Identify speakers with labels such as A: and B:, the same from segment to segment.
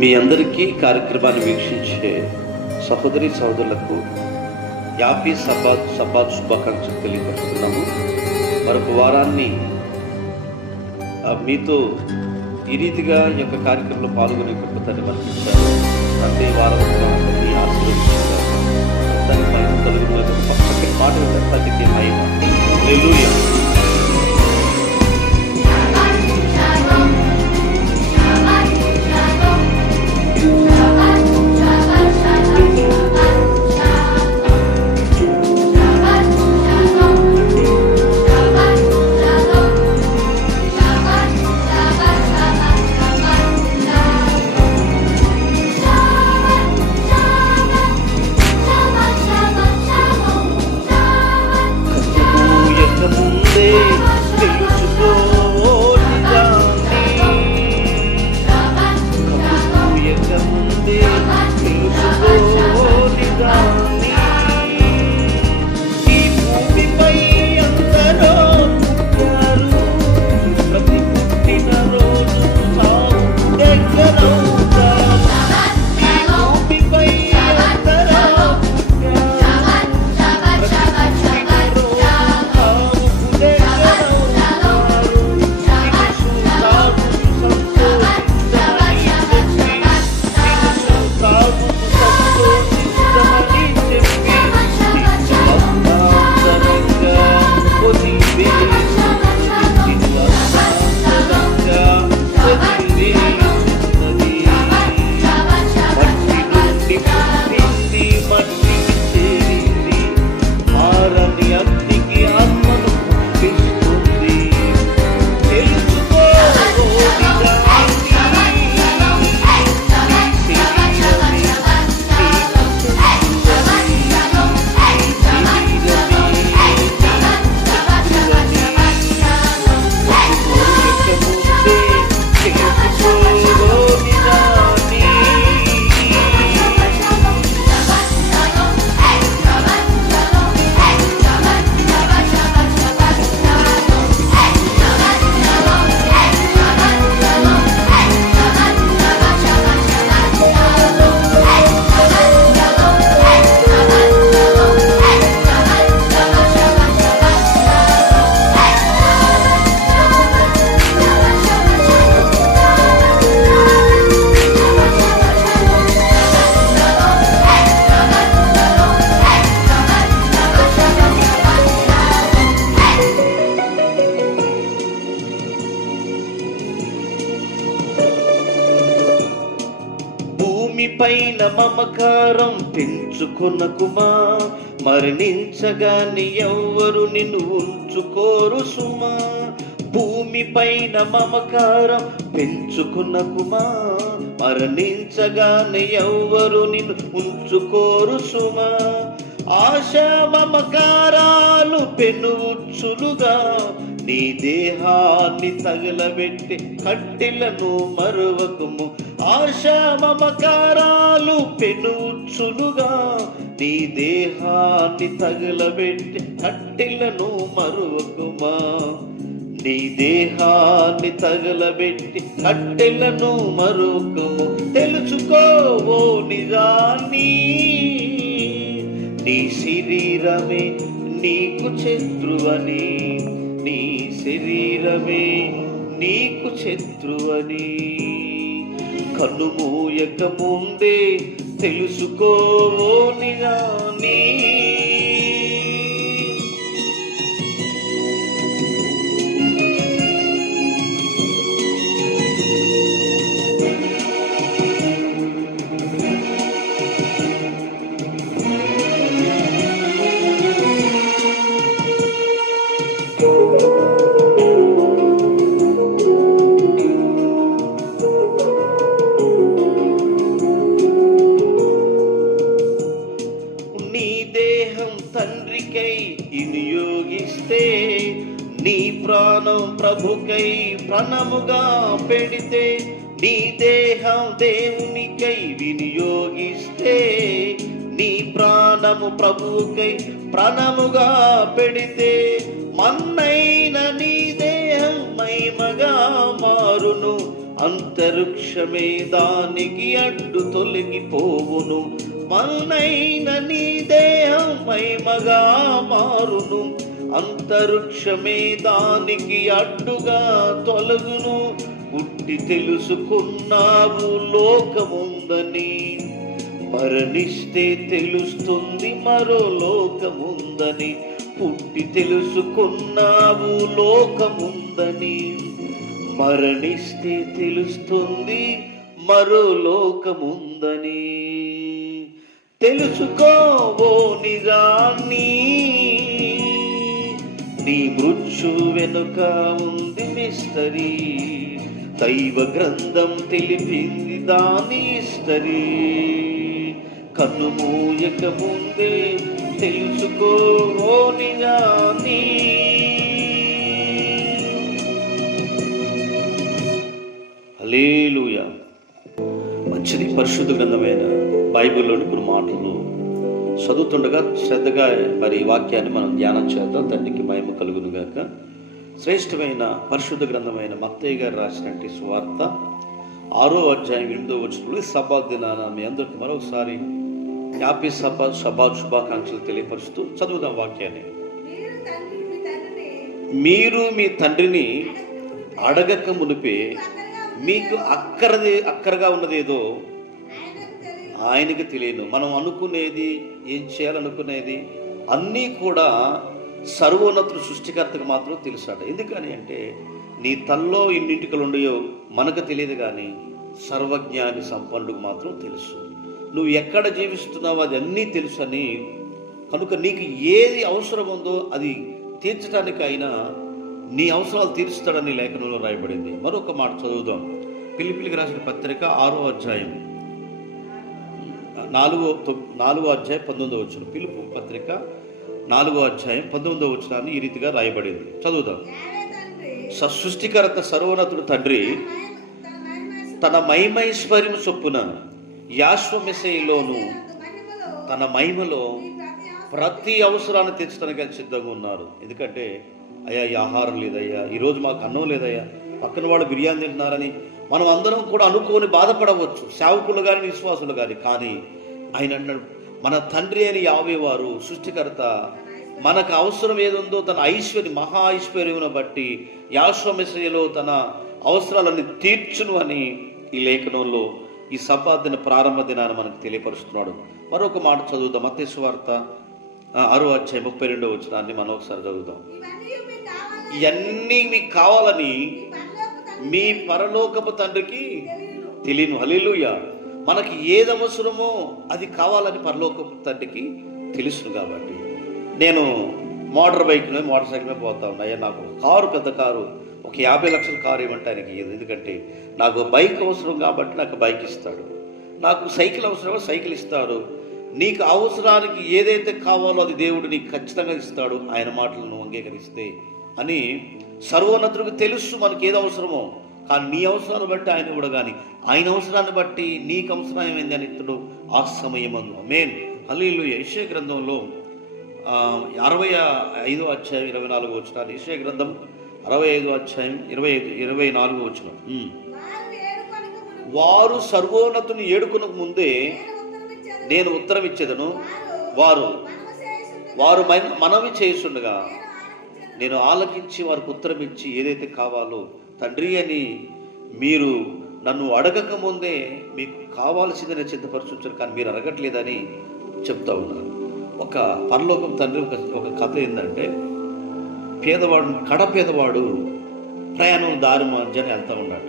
A: మీ అందరికీ కార్యక్రమాన్ని వీక్షించే సహోదరి సహోదరులకు యాపీ సభా సభా శుభాకాంక్షలు తెలియపరుస్తున్నాము. మరొక వారాన్ని మీతో ఈ రీతిగా ఈ యొక్క కార్యక్రమంలో పాల్గొనే కృపతని మనకి అంటే వారం మీ ఆశీర్వదించారు దానికి మహిమ పక్కకి మాట వింటారు తల్లికి మమకారం పెంచుకొనకుమా మరణించగాని ఎవ్వరు నిన్ను ఉంచుకోరు సుమా. భూమి పైన మమకారం పెంచుకున్నకుమా మరణించగాని ఎవ్వరు నిన్ను ఉంచుకోరు సుమా. ఆశ మమకారాలు పెనుచులుగా నీ దేహాన్ని తగలబెట్టి కట్టెలను మరువకుము. ఆశ మమకారాలు పెనుచులుగా నీ దేహాన్ని తగలబెట్టి కట్టెలను మరువకుమా నీ దేహాన్ని తగలబెట్టి కట్టెలను మరువకుము తెలుసుకోవో నిజాన్ని. నీ శరీరమే నీకు శత్రువని. నీ శరీరమే నీకు శత్రువని. కన్ను మూయక ముందే తెలుసుకోవో నిజాన్ని దేహం దేవునికై వినియోగిస్తే నీ ప్రాణము ప్రభువుకై ప్రాణముగా పెడితే మన్నైన నీ దేహం మహిమగా మారును. అంతరిక్షమే దానికి అడ్డు తొలగిపోవును. మన్నైన నీ దేహం మహిమగా మారును. అంతరిక్షమే దానికి అడ్డుగా తొలగును. పుట్టి తెలుసుకున్నావు లోకముందని. మరణిస్తే తెలుస్తుంది మరో లోకముందని. పుట్టి తెలుసుకున్నావు లోకముందని. మరణిస్తే తెలుస్తుంది మరో లోకముందని. తెలుసుకోవో నిజాన్ని. నీ మృత్యు వెనుక ఉంది మిస్తరీ దైవ గ్రంథం తెలిపింది దాని కన్ను మూయక ముందే తెలుసుకో నిజాన్ని హల్లెలూయా. మంచిది పరిశుద్ధ గ్రంథమైన బైబిల్లోని కొన్ని మాటలు. చదువుతుండగా శ్రద్ధగా మరి వాక్యాన్ని మనం ధ్యానం చేద్దాం. తండ్రికి మహిమ కలుగును గాక శ్రేష్టమైన పరిశుద్ధ గ్రంథమైన మత్తయ్య గారు రాసినటువంటి సువార్త ఆరో అధ్యాయం ఎనిమిదో వచ్చిన సభా దినాన మీ అందరికి మరొకసారి హ్యాపీ సభ సభా శుభాకాంక్షలు తెలియపరుస్తూ చదువుదాం వాక్యాన్ని.
B: మీరు మీ తండ్రిని అడగక
A: మునిపే మీకు అక్కరది అక్కరగా ఉన్నదేదో
B: ఆయనకు తెలియదు
A: తెలియను. మనం అనుకునేది ఏం చేయాలనుకునేది అన్నీ కూడా సర్వోన్నతుడు సృష్టికర్తకు మాత్రం తెలుసాట. ఎందుకని అంటే నీ తల్లో ఇన్నింటికలు ఉండయో మనకు తెలియదు కానీ సర్వజ్ఞాని సంపన్నుడికి మాత్రం తెలుసు. నువ్వు ఎక్కడ జీవిస్తున్నావో అది అన్నీ తెలుసు అని కనుక నీకు ఏది అవసరం ఉందో అది తీర్చడానికి అయినా నీ అవసరాలు తీరుస్తాడని లేఖనంలో రాయబడింది. మరొక మాట చదువుదాం. పిలిపిలికి రాసిన పత్రిక ఆరో అధ్యాయం. నాలుగో నాలుగో అధ్యాయం పంతొమ్మిదో వచ్చిన పిలుపు పత్రిక నాలుగో అధ్యాయం పంతొమ్మిదో వచ్చినాన్ని ఈ రీతిగా రాయబడింది. చదువుదాం. స- సృష్టికర్త సర్వోన్నతుడు తండ్రి
B: తన మహిమ-
A: తన మహిమైశ్వర్యం చొప్పున యాశ్వమిశైలోను
B: తన మహిమలో ప్రతి అవసరం
A: ప్రతి అవసరాన్ని తీర్చడానికి సిద్ధంగా ఉన్నారు. ఎందుకంటే అయ్యా ఈ ఆహారం లేదయ్యా ఈరోజు మాకు అన్నం లేదయ్యా పక్కన వాళ్ళు బిర్యానీ తింటున్నారని మనం అందరం కూడా అనుకోని బాధపడవచ్చు. సేవకులు కానీ విశ్వాసులు కానీ కానీ ఆయన అన్నాడు మన తండ్రి అని యావేవారు సృష్టికర్త మనకు అవసరం ఏదుందో తన ఐశ్వర్య మహా ఐశ్వర్యమును బట్టి యాశ్వమిశ్రయలో తన అవసరాలన్నీ తీర్చును అని ఈ లేఖనంలో ఈ సంపాదన ప్రారంభ దినాన్ని మనకు తెలియపరుస్తున్నాడు. మరొక మాట చదువుదాం. మత్స్వార్త ఆరో అధ్యాయ ముప్పై రెండో వచ్చినాన్ని మనం ఒకసారి చదువుదాం.
B: ఇవన్నీ మీకు కావాలని మీ పరలోకపు
A: తండ్రికి
B: తెలియను.
A: హలీలుయా మనకి ఏది అవసరమో అది కావాలని పరలోక తండ్రికి తెలుసును కాబట్టి. నేను మోటార్ బైక్ మీద మోటార్ సైకిల్ మీద పోతా ఉన్నా. అయ్యా నాకు కారు పెద్ద కారు ఒక యాభై లక్షల కారు ఇవ్వమంటే ఆయనకి ఎందుకంటే నాకు బైక్ అవసరం కాబట్టి నాకు బైక్ ఇస్తాడు. నాకు సైకిల్ అవసరమో సైకిల్ ఇస్తాడు. నీకు అవసరానికి ఏదైతే కావాలో అది దేవుడు నీకు ఖచ్చితంగా ఇస్తాడు. ఆయన మాటలను అంగీకరిస్తే అని సర్వోన్నతుడికి తెలుసు మనకి ఏది అవసరమో. కానీ నీ అవసరాన్ని బట్టి ఆయన కూడా కానీ ఆయన అవసరాన్ని బట్టి నీకు అవసరం ఏమైంది అని ఇతడు ఆ సమయమందు. మెయిన్ హలీలు యశ్య గ్రంథంలో అరవై ఐదో అధ్యాయం ఇరవై నాలుగు వచ్చిన యశ్య గ్రంథం అరవై ఐదో అధ్యాయం ఇరవై ఐదు ఇరవై నాలుగు వచ్చిన
B: hmm.
A: వారు సర్వోన్నతుని ఏడుకునకు ముందే
B: నేను
A: ఉత్తరం ఇచ్చేదను.
B: వారు
A: వారు మన- మనవి చేస్తుండగా
B: నేను
A: నేను ఆలకించి వారికి ఉత్తరం ఇచ్చి ఏదైతే కావాలో తండ్రి అని మీరు నన్ను అడగక ముందే మీకు కావాల్సిందని సిద్ధపరచుంటారు కానీ మీరు అడగట్లేదని చెప్తా ఉన్నారు ఒక పరలోకం తండ్రి ఒక ఒక కథ ఏంటంటే పేదవాడు కడ పేదవాడు ప్రయాణం దారి మధ్యన వెళ్తూ ఉండట.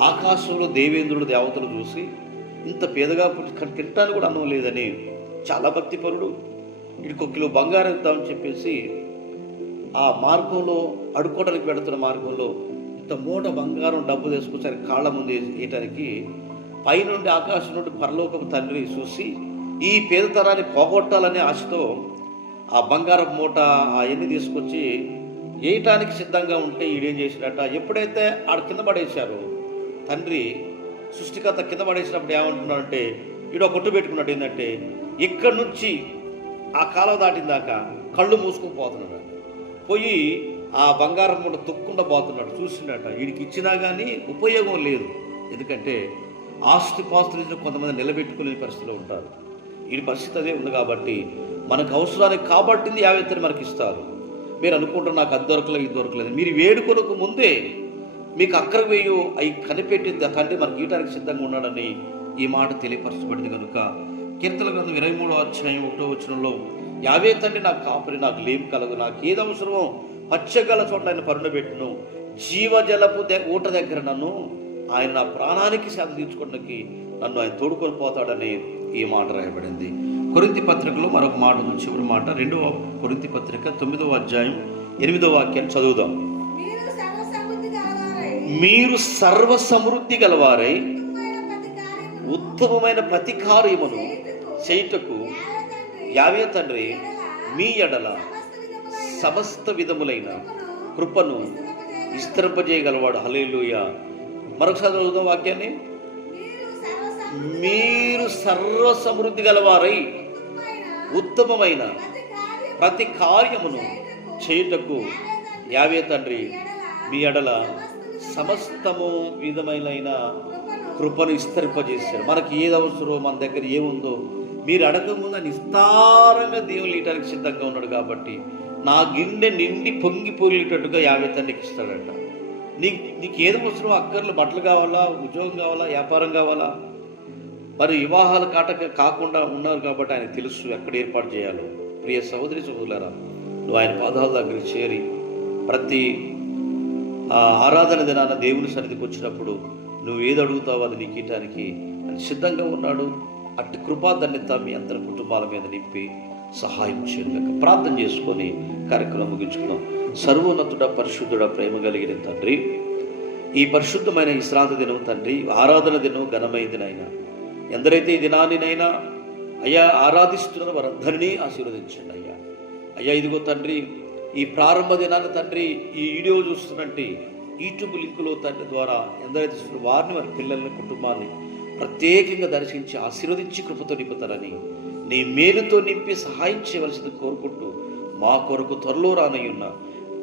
A: ఆకాశంలో దేవేంద్రుడు దేవతలు చూసి ఇంత పేదగా తింటాను కూడా అన్నం లేదని చాలా భక్తిపరుడు వీడికి ఒక కిలో బంగారం ఇద్దామని చెప్పేసి ఆ మార్గంలో అడుక్కోవడానికి పెడుతున్న మార్గంలో ఇంత మూట బంగారం డబ్బు తీసుకొచ్చారు కాళ్ళ ముందు వేయటానికి పైనుండి ఆకాశం నుండి పరలోకపు తండ్రి చూసి ఈ పేదతరాన్ని పోగొట్టాలనే ఆశతో ఆ బంగారం మూట అవన్నీ తీసుకొచ్చి వేయటానికి సిద్ధంగా ఉంటే ఈడేం చేసినట్ట ఎప్పుడైతే ఆడ కింద పడేశారో తండ్రి సృష్టికర్త కింద పడేసినప్పుడు ఏమంటున్నాడంటే ఈడ కొట్టు పెట్టుకున్నాడు ఏంటంటే ఇక్కడి నుంచి ఆ కాలువ దాటిన దాకా కళ్ళు మూసుకుపోతున్నాడు పోయి ఆ బంగారం కూడా తొక్కుండా పోతున్నాడు చూస్తున్నాడు వీడికి ఇచ్చినా కానీ ఉపయోగం లేదు. ఎందుకంటే ఆస్తి పాస్తులు ఇచ్చిన కొంతమంది నిలబెట్టుకునే పరిస్థితిలో ఉంటారు. ఈ పరిస్థితి అదే ఉంది కాబట్టి మనకు అవసరానికి కాబట్టింది యావత్తని మనకి ఇస్తారు. మీరు అనుకుంటారు నాకు అది దొరకలేదు ఇది దొరకలేదు. మీరు వేడుకొనకు ముందే మీకు అక్కర వేయు అవి కనిపెట్టింది తండ్రి మనకి గీయటానికి సిద్ధంగా ఉన్నాడని ఈ మాట తెలియపరచబడింది కనుక కీర్తన గ్రంథం ఇరవై మూడో అధ్యాయం ఒకటో వచనంలో యావే తండ్రి నాకు కాపరి నాకు లేం కలదు. నాకు ఏది అవసరమో పచ్చగల చోట ఆయన పరుండబెట్టును జీవజలపు ఊట దగ్గర నన్ను ఆయన నా ప్రాణానికి సేద తీర్చుకోవడానికి నన్ను ఆయన తోడుకొని పోతాడని ఈ మాట రాయబడింది. కొరింతి పత్రికలో మరొక మాట ఉంది చివరి మాట. రెండవ కొరింతి పత్రిక తొమ్మిదవ అధ్యాయం ఎనిమిదవ వాక్యాన్ని చదువుదాం.
B: మీరు
A: సర్వ సమృద్ధి గలవారై.
B: ఉత్తమమైన ప్రతి కార్యమును
A: ఉత్తమమైన ప్రతి కార్యమును
B: చేయుటకు యావే తండ్రి
A: మీ ఎడల
B: సమస్త విధములైన కృపను
A: విస్తరింపజేయగలవాడు. హలేలుయ మరొకసారి చదువుదాం వాక్యాన్ని.
B: మీరు
A: సర్వ సమృద్ధి గలవారై
B: ఉత్తమమైన ప్రతి కార్యమును
A: చేయుటకు యావే తండ్రి మీ ఎడల సమస్తము విధమైన కృపను విస్తరింపజేశారు. మనకి ఏది అవసరమో మన దగ్గర ఏముందో మీరు అడగముందు ఆయన విస్తారంగా దేవుని ఇయటానికి సిద్ధంగా ఉన్నాడు కాబట్టి నా గిన్నె నిండి పొంగి పొగిలేటట్టుగా యాభై తండ్రికి ఇస్తాడంట. నీకు నీకు ఏది అవసరం అక్కర్లు బట్టలు కావాలా ఉద్యోగం కావాలా వ్యాపారం కావాలా? మరి వివాహాలు కాటక కాకుండా ఉన్నారు కాబట్టి ఆయన తెలుసు ఎక్కడ ఏర్పాటు చేయాలో. ప్రియ సహోదరి సహోదరులారా నువ్వు ఆయన పాదాల దగ్గర చేరి ప్రతి ఆరాధన దినాన దేవుని సన్నిధికి వచ్చినప్పుడు నువ్వు ఏది అడుగుతావో అది నీకు ఇయటానికి సిద్ధంగా ఉన్నాడు. అట్టి కృపా ధన్యత మీ అందరి కుటుంబాల మీద నింపి సహాయం చేయలేక ప్రార్థన చేసుకొని కార్యక్రమం ముగించుకున్నాం సర్వోన్నతుడ పరిశుద్ధుడ ప్రేమ కలిగిన తండ్రి ఈ పరిశుద్ధమైన విశ్రాంతి దినం తండ్రి ఆరాధన దినం ఘనమైందినైనా ఎందరైతే ఈ దినాన్నినైనా అయ్యా ఆరాధిస్తున్నారో వారందరినీ ఆశీర్వదించండి అయ్యా. అయ్యా ఇదిగో తండ్రి ఈ ప్రారంభ దినాన్ని తండ్రి ఈ వీడియో చూస్తున్నట్టు యూట్యూబ్ లింకులో తండ్రి ద్వారా ఎందరైతే వారిని వారి పిల్లల్ని కుటుంబాన్ని ప్రత్యేకంగా దర్శించి ఆశీర్వదించి కృపతో నింపుతారని నీ మేలుతో నింపి సహాయం చేయవలసింది కోరుకుంటూ మా కొరకు త్వరలో రానయ్యున్న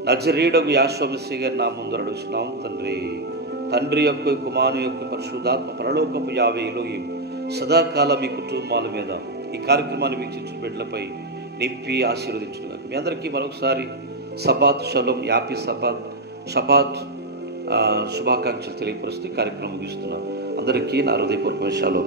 A: నజరేడగు యాశ్వమస్య గారి నా ముందు అడుగుతున్నాం తండ్రి తండ్రి యొక్క కుమారు యొక్క పరిశుధాత్మ పరలోకపు యావేలో సదాకాలం మీ కుటుంబాల మీద ఈ కార్యక్రమాన్ని వీక్షించిన బిడ్డలపై నింపి ఆశీర్వదించిన మీ అందరికీ మరొకసారి సబాత్ షలం యాపి సబాత్ షబాత్ శుభాకాంక్షలు తెలియపరుస్తూ కార్యక్రమం ముగిస్తున్నాం. అందరికీ నా హృదయపూర్వక విషయాలు